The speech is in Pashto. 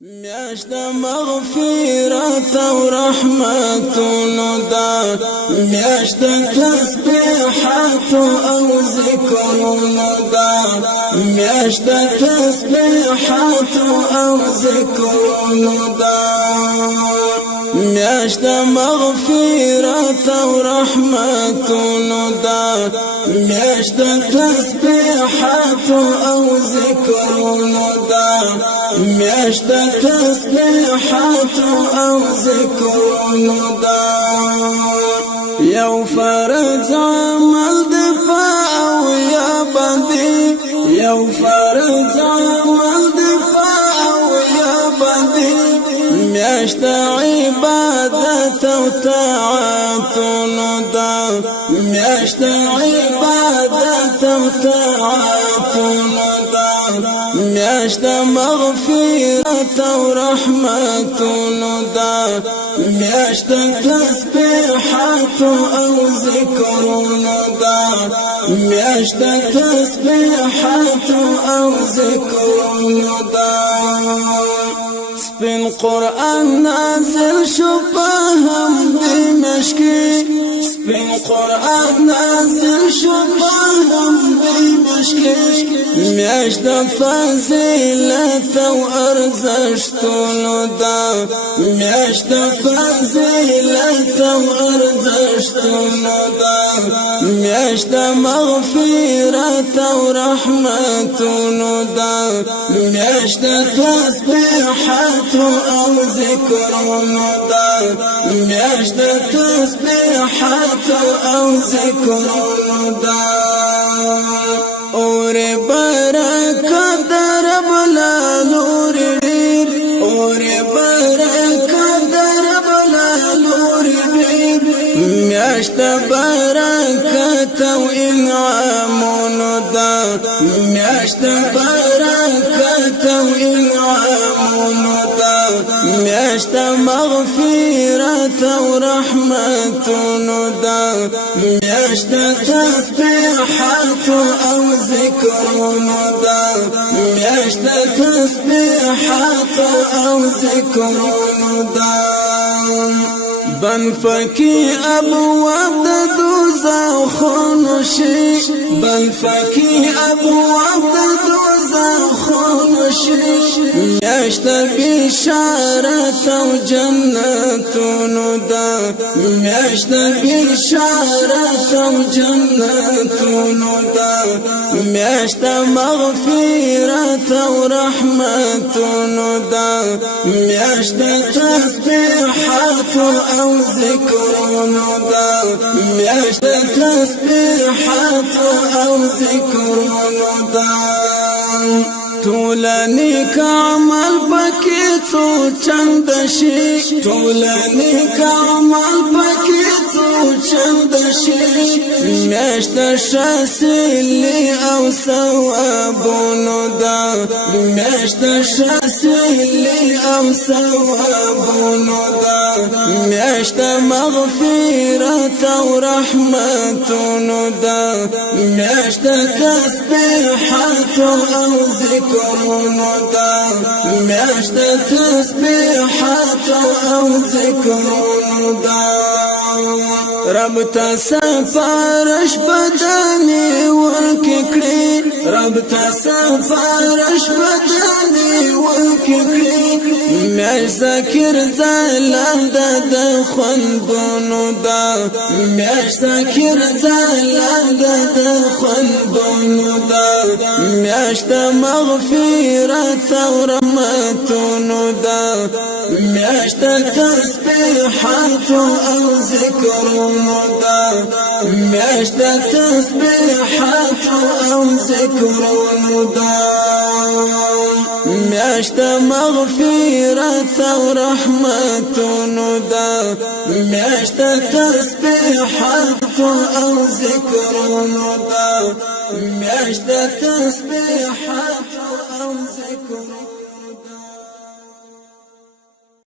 میاشت مغفرت و رحمتونو دا میاشت تسبیحات او ذکرونو دا میاشت تسبیحات او ذکرونو دا میاشت مغفرت و رحمتونو دا میاشت تسبیحات او ذکرونو دا میاشت تسبیحات او ذکرونو دا یو فرض عمل دی پا او یا بندی یو فرض عمل دی پا او یا بندی میاشت عبادت و طاعتونو دا میاشت عبادت و طاعتونو دا میاشت مغفرت و رحمتونو دا میاشت تسبیحات او ذکرونو دا میاشت تسبیحات او ذکرونو دا سپین قرآن نازل شو په همدې مشکې سپین قرآن نازل شو په همدې مشکې میاشت فضیلت او ارزښتونو دا میاشت فضیلت او ارزښتونو دا میاشت مغفرت او رحمتونو دا میاشت تسبیحات او ذکرونو دا میاشت تسبیحات او ذکرونو دا اور برکت رب لالور دیر اور برکت رب لالور دیر میاشت برکت او انعامونو دا میاشت برکت او انعامونو دا میاشت مغفرت و رحمتونو دا میاشت تسبیحات او ذکرونو دا میاشت تسبیحات او ذکرونو دا بن فکی ابواب د دوزخونو شي بن فکی ابواب د دوزخونو شي میاشت بشارت او جنتونو دا میاشت بشارت او جنتونو دا میاشت مغفرت او رحمتونو دا میاشت تسبیحات او ذکرونو دا میاشت تسبیحات او ذکرونو دا ټول نیک عمل پکې څو چند شي ټول نیک عمل پکې څو چند شي میاشت شاسلی او ثوابونو دا میاشت شاسلی او ثوابونو دا میاشت مغفرت او رحمتونو دا میاشت تسبیحات او ذکرونو دا میاشت تسبیحات او ذکرونو دا رب تا سفارش بدانی ورکی کړي رب تا سفارش بدانی ورکی کړي میاش ذکر زلند د خوندونو دا میاش ذکر زلند د خوندونو دا میاش مغفرت او رحمتونو دا میاش تسبیحات او ذکرونو دا میاش تسبیحات او ذکرونو دا میاش مغفرت او رحمتونو دا میاش تسبیحات او ذکرونو دا میاش تسبیحات